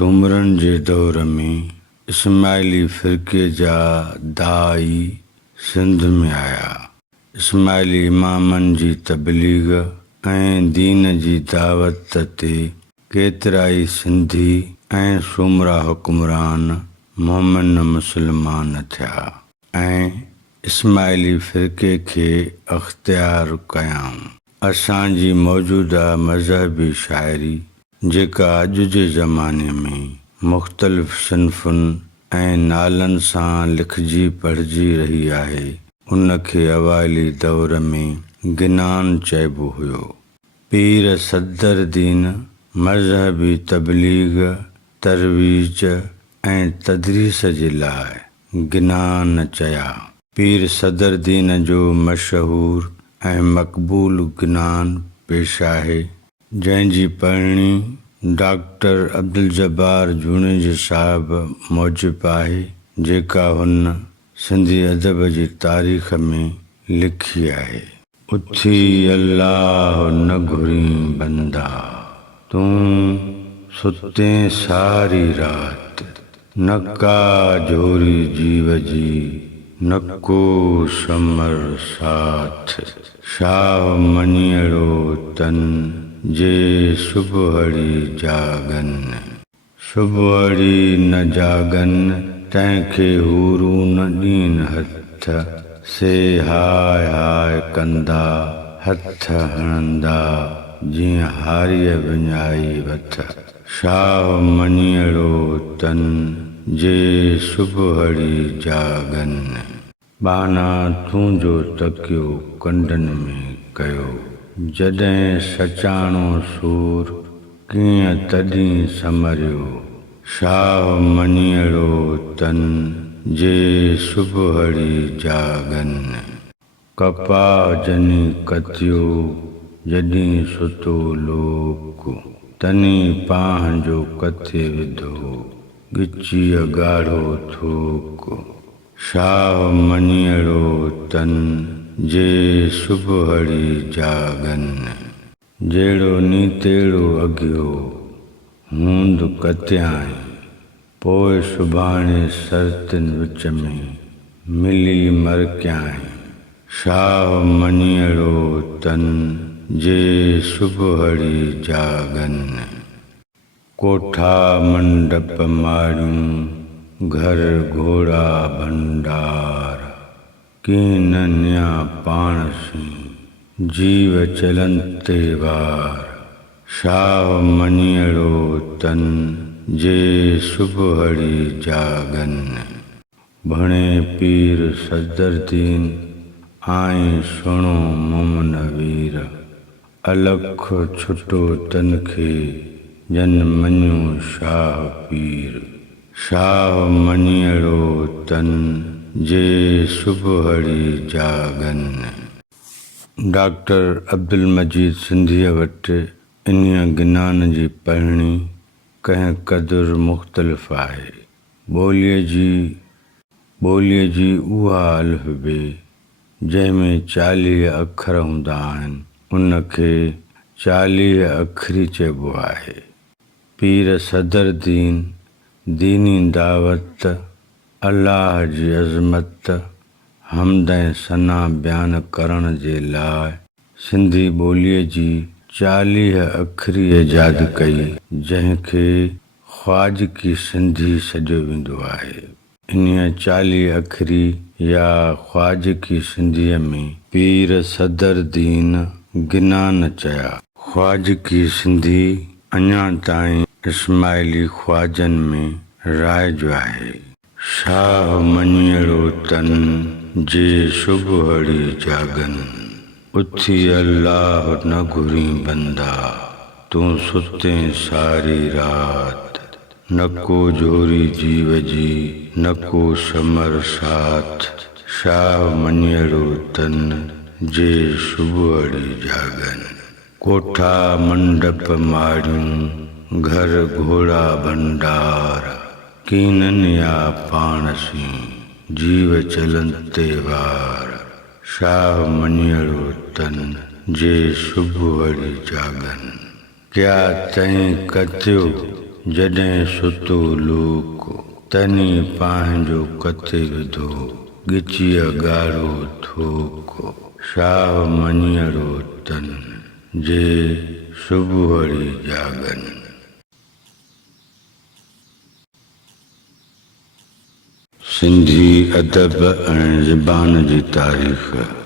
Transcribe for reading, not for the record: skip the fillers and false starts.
सुमरन जे दौर में इस्माइली फ़िरक़े जा दाई सिंध में आया। इस्माइली इमामनि जी तबलीग ऐं दीन जी दावत ते केतिराई सिंधी ऐं सुमरा हुक्मरान मोमिन मुस्लमान थिया ऐं इस्माइली फ़िरक़े खे अख़्तियार कयाऊं। असांजी मौजूदा मज़हबी शाइरी जेका अॼु जे ज़माने में मुख़्तलिफ़ सिन्फ़ुनि ऐं नालनि सां लिखिजी पढ़िजी रही आहे, उनखे अवाइली दौर में गिनान चइबो हुयो। पीर सदरुद्दीन मज़हबी तबलीग, तरवीज ऐं तदरीस जे लाइ गिनान चया। पीर सदरुद्दीन जो मशहूर ऐं मक़बूल गिनान पेश आहे, जंहिंजी पढ़णी डॉक्टर अब्दुल जब्बार जूनेज साहिब मौजिब आहे, जेका हुन सिंधी अदब जी तारीख़ में लिखी आहे। उथी अल्लाह न घुरी बंदा, तूं सुते सारी रात, न का जोरी जीव जी, न को समर साथ। शाह मञियड़ो तन जे सुबुहड़ी जागन, सुबुहड़ी न जागन, तंहिंखे हूरू न ॾीन हथ, से हाय हाय कंदा हथ हणंदा, जीअं हारीअ विञाई वथ। शाह मञियड़ो तन जे सुबुहड़ी जागन, बाना तुंहिंजो तकियो कंडनि में कयो, जॾहिं सचाणो सूर कीअं तॾहिं समरियो। शाह मञियड़ो तन जे सुबुहड़ी जागन, कपाह जनी कतियो जॾहिं सुतो लोक, तनी पाह जो कथे विधो ॻिचीअ ॻाढ़ो थोक। शाह मञियड़ो तन जे सुबुहड़ी जागन, जहिड़ो नीतेड़ो अॻियो हूंद कतियाई, पोइ सुभाणे सर्तिन विच में मिली मरकियाई। शाह मञियड़ो तन जे सुबुहड़ी जागन, कोठा मंडप माड़ियूं घर घोड़ा भंडार, कीनन्या पाणसी जीव चलंते वार। शाह मञियड़ो तन जे सुबुहड़ी जागन, भणे पीर सदरुद्दीन आई सुणो मोमिन वीर, अलख छुटो तन खे जन मञो शाह पीर। शाह मञियड़ो तन जे सुबुहड़ी जागन। डॉक्टर अब्दुल मजीद सिंधीअ वटि इन्हीअ गिनान जी पढ़णी कंहिं क़दुरु मुख़्तलिफ़ आहे। ॿोलीअ जी उहा अलिफ़बे जंहिंमें 40 अखर हूंदा आहिनि, उनखे 40 अखरी चइबो आहे। पीर सदरुद्दीन दीनी दावत, अल्लाह जी अज़मत, हमद ऐं सना बयान करण जे लाइ सिंधी ॿोलीअ जी 40 अखरी ईजाद कई, जंहिंखे ख़्वाजकी सिंधी सॾियो वेंदो आहे। इन्हीअ 40 अखरी या ख़्वाजकी सिंधीअ में पीर सदरुद्दीन गिनान चया। ख़्वाजकी सिंधी अञा ताईं इस्माइली ख़्वाजनि में राइज आहे। शाह मञियड़ो तन जे सुबुहड़ी जागन, उथी अल्लाह न घुरी बंदा, तूं सुते सारी रात, न को जोरी जीव जी, न को समर साथ। शाह मञियड़ो तन जे सुबुहड़ी जागन, कोठा मंडप माड़ियूं घर घोड़ा भंडार, कीनन्या पाणसी जीव चलंते वार। शाह मञियड़ो तन जे सुबुहड़ी जागन, क्या तई कथियो जॾहिं सुतो लोक तनी पंहिंजो कथे विधो ॻिचीअ ॻाढ़ो थोक शाह मञियड़ो तन जे सुबुहड़ी जागनि। सिंधी अदब ऐं ज़बान जी तारीख़।